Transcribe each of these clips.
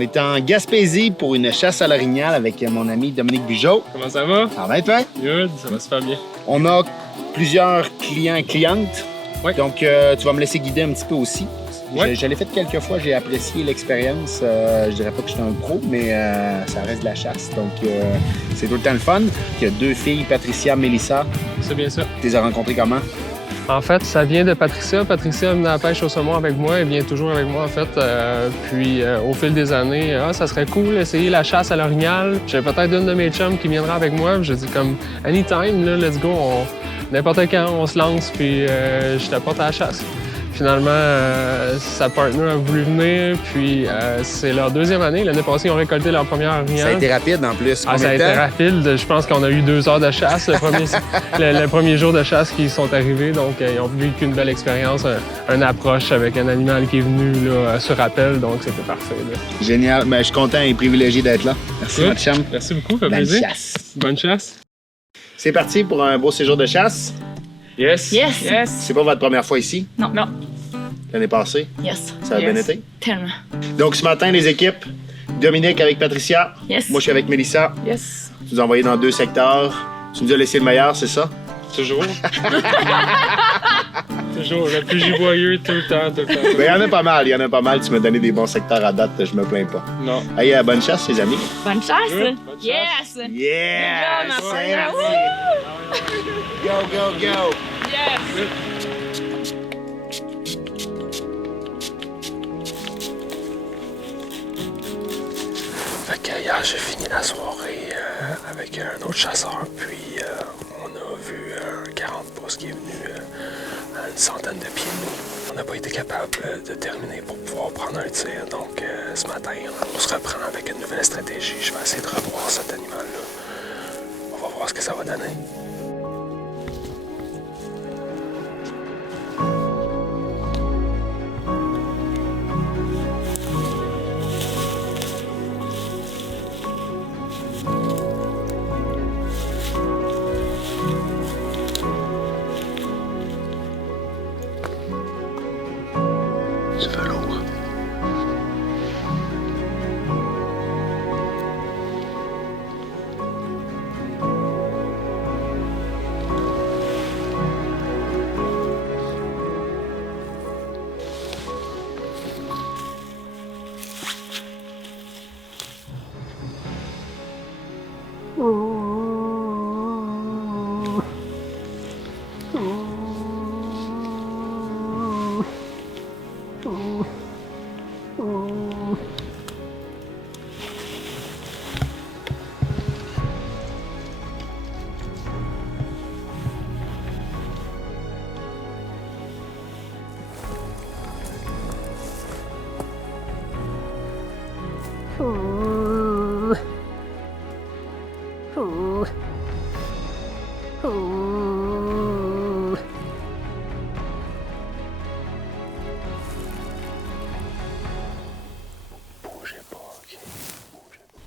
On est en Gaspésie pour une chasse à l'orignal avec mon ami Dominique Bugeaud. Comment ça va? Ça va, toi? Good, ça va super bien. On a plusieurs clients et clientes. Ouais. Donc, tu vas me laisser guider un petit peu aussi. Ouais. Je l'ai fait quelques fois, j'ai apprécié l'expérience. Je dirais pas que je suis un pro, mais ça reste de la chasse. Donc, c'est tout le temps le fun. Il y a 2 filles, Patricia, Mélissa. C'est bien ça. Tu les as rencontrées comment? En fait, ça vient de Patricia. Patricia venait à la pêche au saumon avec moi. Elle vient toujours avec moi, en fait. Puis, au fil des années, ça serait cool d'essayer la chasse à l'orignal. J'ai peut-être une de mes chums qui viendra avec moi. Je dis comme, anytime, là, let's go. N'importe quand, on se lance, puis je t'apporte à la chasse. Finalement, sa partner a voulu venir, puis c'est leur 2e année. L'année passée, ils ont récolté leur première orignal. Ça a été rapide en plus. Ah, ça a été rapide. Je pense qu'on a eu 2 heures de chasse le premier jour de chasse qu'ils sont arrivés. Donc, ils ont vécu une belle expérience, une approche avec un animal qui est venu là, sur appel. Donc, c'était parfait. Là. Génial. Ben, je suis content et privilégié d'être là. Merci, notre chum. Merci beaucoup, ça fait Bonne plaisir. chasse. Bonne chasse. C'est parti pour un beau séjour de chasse. Yes. Yes. Yes. C'est pas votre première fois ici, Non. l'année passée. Yes. Ça a bien été. Tellement. Donc, ce matin, les équipes, Dominique avec Patricia. Yes. Moi, je suis avec Mélissa. Yes. Tu nous as envoyés dans 2 secteurs. Tu nous as laissé le meilleur, c'est ça? Toujours. Toujours. Le plus giboyeux tout le temps. Ben, il y en a pas mal. Tu m'as donné des bons secteurs à date, je me plains pas. Non. Hey, bonne chasse, les amis. Bonne chasse. Bonne chasse. Yes. Yeah! Good job, ma C'est partner. parti. Go! Yes. Fait que hier, j'ai fini la soirée avec un autre chasseur, puis on a vu un 40 pouces qui est venu à une centaine de pieds de nous. On n'a pas été capable de terminer pour pouvoir prendre un tir, donc ce matin, on se reprend avec une nouvelle stratégie. Je vais essayer de revoir cet animal-là. On va voir ce que ça va donner. Du velours. Bougez pas, ok? Bougez pas.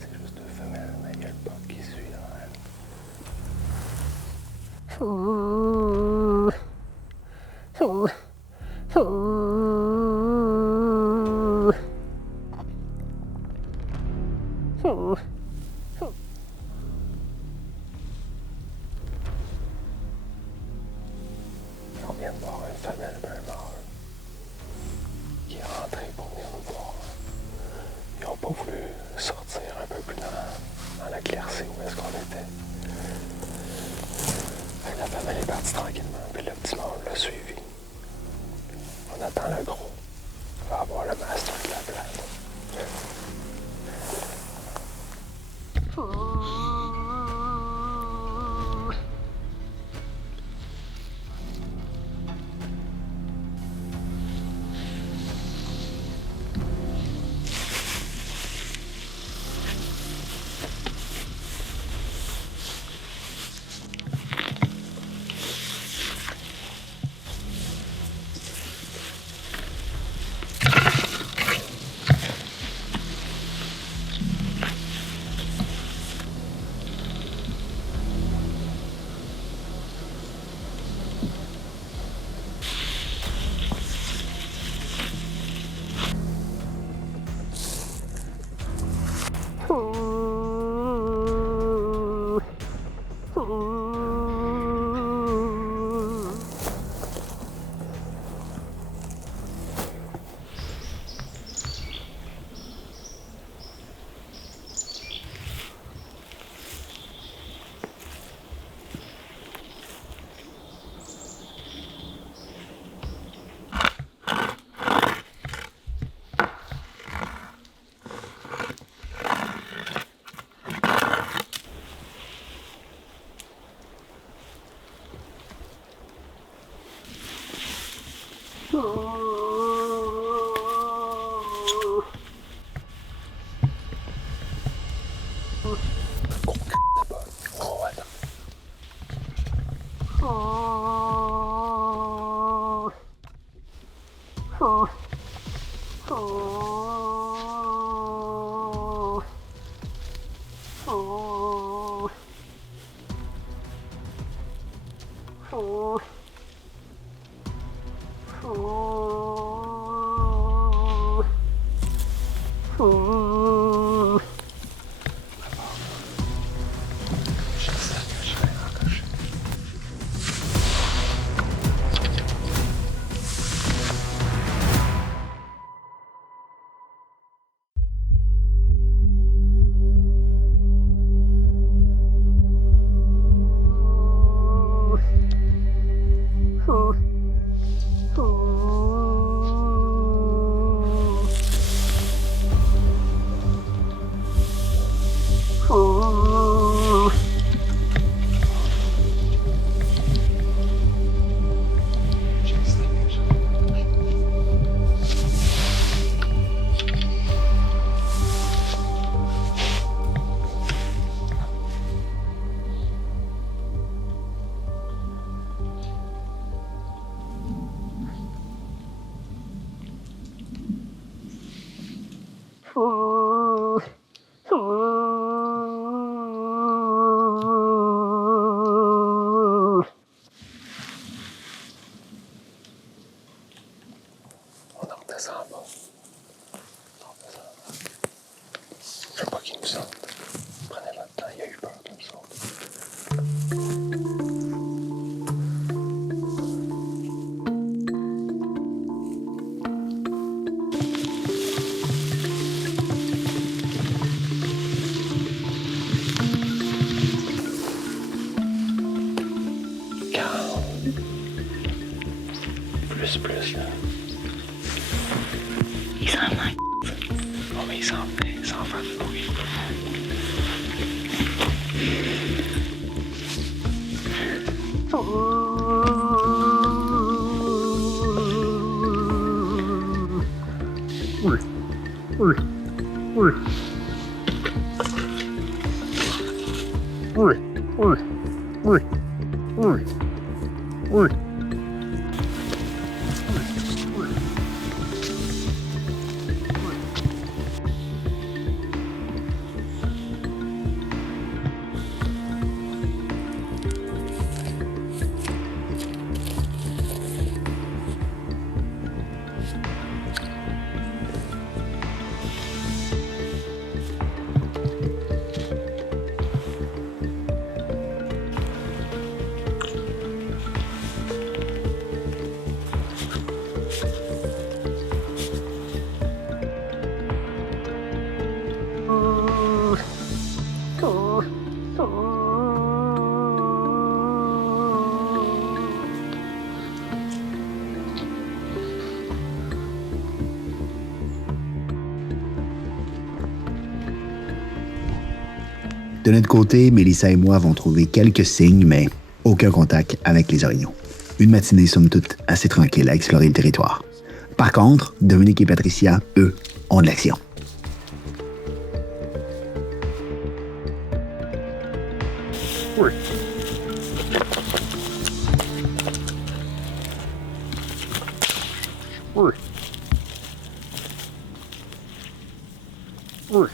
C'est juste deux femelles, mais il y a le pop qui suit dans elle. On vient de voir une femelle d'un mâle qui est rentrée pour venir nous voir. Ils n'ont pas voulu sortir un peu plus dans la clarté où est-ce qu'on était. Fait que la femelle est partie tranquillement, puis le petit mâle l'a suivi. On attend le gros. On va avoir le master de la plate. Je veux pas qu'il nous sorte. Prenez votre temps, il a eu peur de nous sortir. Plus, là. Il s'en manque. Oh, mais il s'en fait du bruit. De notre côté, Mélissa et moi avons trouvé quelques signes, mais aucun contact avec les orignaux. Une matinée, somme toute, assez tranquille à explorer le territoire. Par contre, Dominique et Patricia, eux, ont de l'action. Oui. Oui. Oui.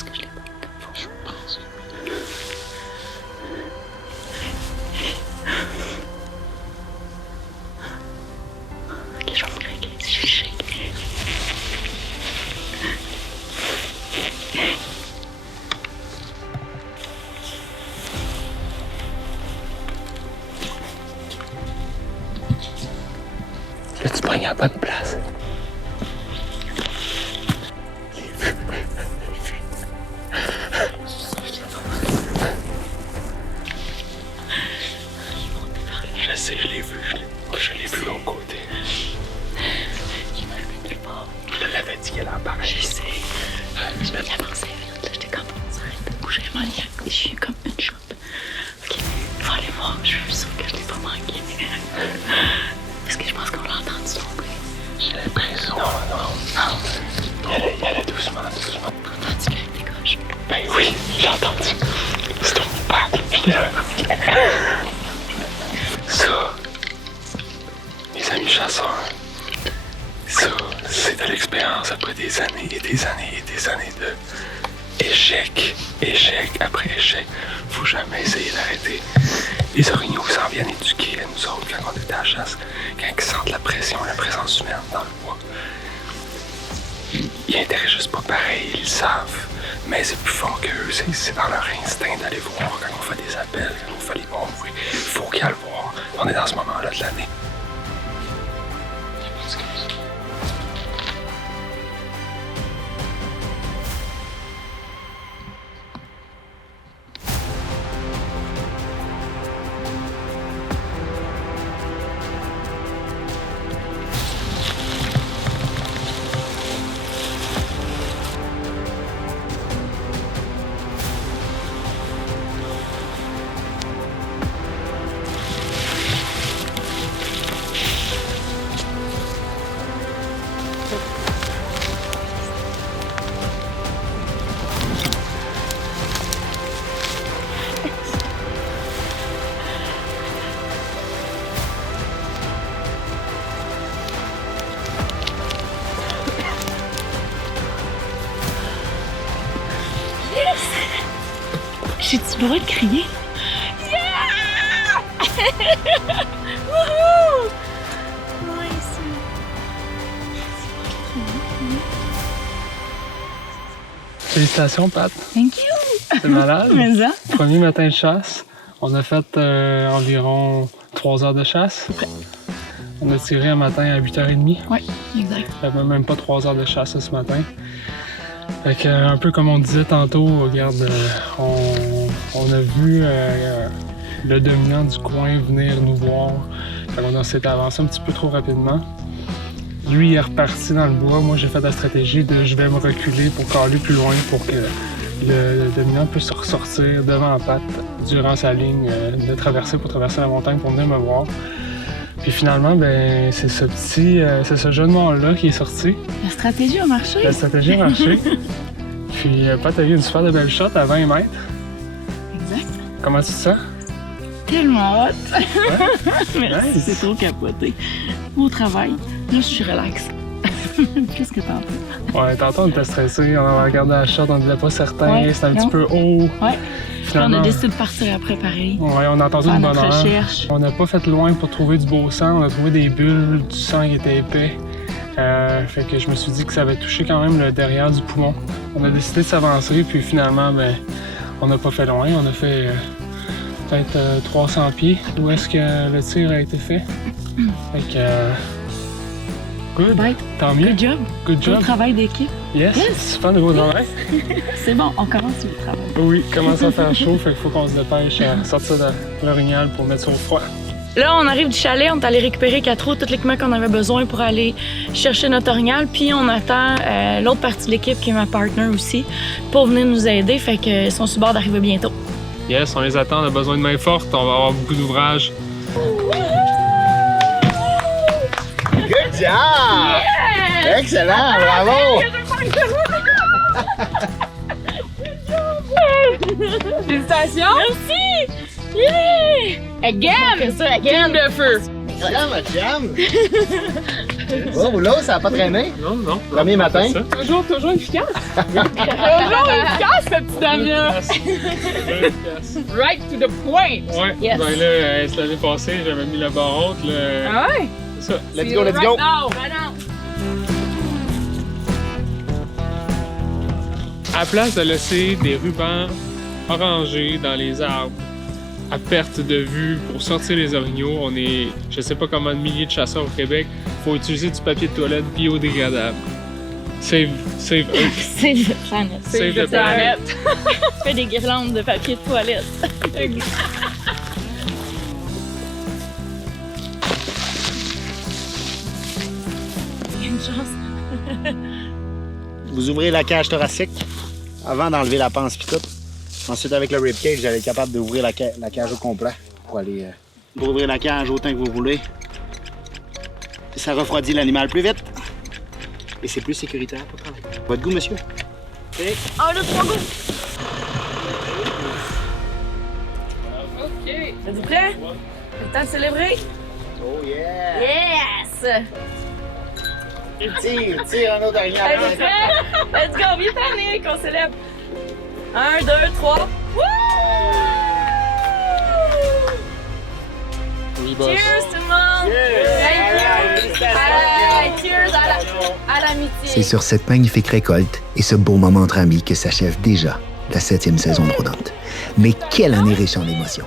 pense que je l'ai pas. Je pense. Ok, je vais me craquer si je shake. Là, tu pognes à la bonne place. Je sais, je l'ai vu de l'autre côté. Il m'a vu nulle part. Je te l'avais dit qu'elle en parlait. Je sais. Je me commençais vite, là. J'étais comme, arrête de bouger, maniaque. Je suis comme une shot. Ok, faut aller voir. Je suis sûre que je l'ai pas manqué. Parce que je pense qu'on l'a entendu tomber. J'ai l'impression. Non. Il allait doucement. T'as-tu qu'elle dégage? Ben oui, j'ai entendu. C'est ton père. J'étais là. Ça, mes amis chasseurs, ça, c'est de l'expérience après des années et des années de échec après échec. Faut jamais essayer d'arrêter. Les orignaux s'en viennent éduquer à nous autres quand on est à la chasse, quand ils sentent la pression, la présence humaine dans le bois. Ils n'interagissent pas pareil, ils le savent, mais c'est plus fort qu'eux, c'est dans leur instinct d'aller voir quand on fait des appels, quand on fait les bons bruits. Il faut qu'ils aillent le voir. On est dans ce moment-là de l'année. J'ai-tu le droit de crier? Yeah! Wouhou! Nice! Félicitations, Pat. Thank you! C'est malade. Mais ça? Premier matin de chasse. On a fait environ 3 heures de chasse. On a tiré un matin à 8h30. Oui, exact. J'avais même pas 3 heures de chasse ce matin. Fait que, un peu comme on disait tantôt, regarde, on a vu le dominant du coin venir nous voir. Fait qu'on s'est avancé un petit peu trop rapidement. Lui il est reparti dans le bois. Moi j'ai fait la stratégie de je vais me reculer pour caler plus loin pour que le dominant puisse ressortir devant la patte durant sa ligne de traversée pour traverser la montagne pour venir me voir. Puis finalement, ben, c'est ce jeune mâle-là qui est sorti. La stratégie a marché. La stratégie a marché. Puis Pat a eu une super de belle shot à 20 mètres. Exact. Comment tu te sens? Tellement hot. Ouais. Merci, Nice. c'est trop capoté. Beau travail. Là, je suis relax. Qu'est-ce que t'en penses? Ouais, tantôt on était stressé, on avait regardé la shot, on n'était pas certain, Ouais, c'était un non. petit peu haut. Ouais. Puis on Finalement, a décidé de partir après pareil. ouais, on a entendu Faire le notre bonheur. recherche. On n'a pas fait loin pour trouver du beau sang, on a trouvé des bulles, du sang qui était épais. Fait que je me suis dit que ça avait touché quand même le derrière du poumon. On a décidé de s'avancer, puis finalement, ben, on n'a pas fait loin, on a fait peut-être 300 pieds. Où est-ce que le tir a été fait? Fait que... good, Bye. tant mieux. Good job. Good Bon job. travail d'équipe. Yes, super nouveau travail. C'est bon, on commence le travail. Oui, commence à faire chaud, fait qu'il faut qu'on se dépêche à sortir de l'orignal pour mettre ça au froid. Là, on arrive du chalet, on est allé récupérer 4 roues, tout l'équipement qu'on avait besoin pour aller chercher notre orignal. Puis on attend l'autre partie de l'équipe, qui est ma partner aussi, pour venir nous aider. Fait qu'ils sont sur bord d'arriver bientôt. Yes, on les attend, on a besoin de main forte, on va avoir beaucoup d'ouvrages. Good job! Excellent, bravo! Félicitations! Merci! Yeah! Again! Ça, again! De feu! Excellent, ma chum! Oh, là, ça n'a pas traîné. Non. Premier matin. Toujours efficace. Toujours efficace, ce petit Damien. Right to the point. Ouais. Yes. Ben là, c'est l'année passée, j'avais mis la barre haute. Là. Ah ouais? C'est ça. Let's go, let's go. Right now. À place de laisser des rubans orangés dans les arbres à perte de vue pour sortir les orignaux, on est, je sais pas combien de milliers de chasseurs au Québec, faut utiliser du papier de toilette biodégradable. Save C'est the planet. Save the planet. Tu fais des guirlandes de papier de toilette. Il y a une chance. Vous ouvrez la cage thoracique avant d'enlever la panse pis tout. Ensuite, avec le ribcage, vous allez être capable d'ouvrir la cage au complet pour aller pour ouvrir la cage autant que vous voulez. Ça refroidit l'animal plus vite et c'est plus sécuritaire pour travailler. Votre goût, monsieur? Un, deux, trois, go! OK. Êtes-vous prêts? C'est le temps de célébrer? Oh yeah! Yes! Tire un autre orignal. Êtes-vous prêts? Let's go! Viens panique, on célèbre! 1, 2, 3. Wouh! Cheers tout le monde! Thank you! Hey, cheers à l'amitié! C'est sur cette magnifique récolte et ce beau moment entre amis que s'achève déjà la 7e saison de Rodante. Mais quelle année riche en émotions!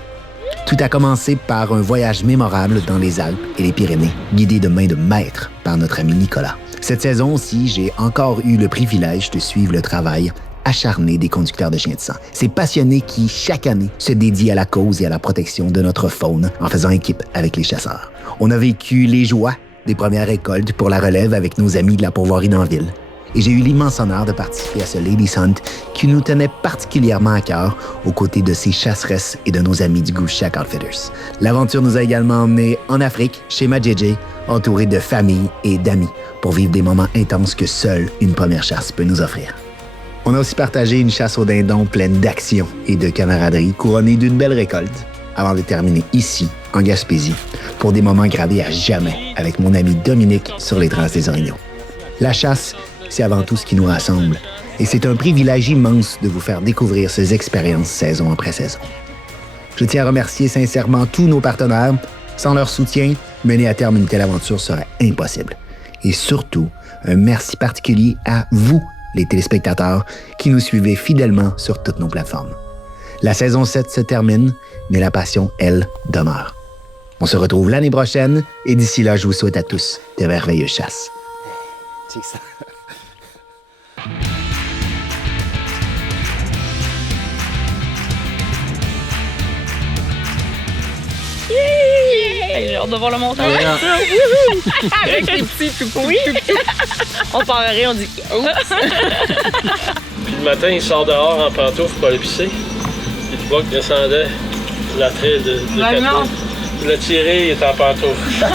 Tout a commencé par un voyage mémorable dans les Alpes et les Pyrénées, guidé de main de maître par notre ami Nicolas. Cette saison aussi, j'ai encore eu le privilège de suivre le travail acharné des conducteurs de chiens de sang. Ces passionnés qui, chaque année, se dédient à la cause et à la protection de notre faune en faisant équipe avec les chasseurs. On a vécu les joies des premières récoltes pour la relève avec nos amis de la pourvoirie d'Anville. Et j'ai eu l'immense honneur de participer à ce Ladies Hunt qui nous tenait particulièrement à cœur aux côtés de ces chasseresses et de nos amis du Goose Shack Outfitters. L'aventure nous a également emmenés en Afrique, chez Majéjé, entourés de familles et d'amis pour vivre des moments intenses que seule une première chasse peut nous offrir. On a aussi partagé une chasse au dindon pleine d'action et de camaraderie, couronnée d'une belle récolte, avant de terminer ici, en Gaspésie, pour des moments gravés à jamais avec mon ami Dominique sur les traces des orignaux. La chasse, c'est avant tout ce qui nous rassemble, et c'est un privilège immense de vous faire découvrir ces expériences saison après saison. Je tiens à remercier sincèrement tous nos partenaires. Sans leur soutien, mener à terme une telle aventure serait impossible. Et surtout, un merci particulier à vous, les téléspectateurs qui nous suivez fidèlement sur toutes nos plateformes. La saison 7 se termine, mais la passion, elle, demeure. On se retrouve l'année prochaine et d'ici là, je vous souhaite à tous de merveilleuses chasses. C'est ça. Hey, j'ai hâte de voir le montage. Avec les petits Oui. On parlerait, on dit. Puis le matin, il sort dehors en pantoufle pour aller pisser. Puis tu vois qu'il descendait la trail de Ben non. capot. Il l'a tiré, il était en pantoufle.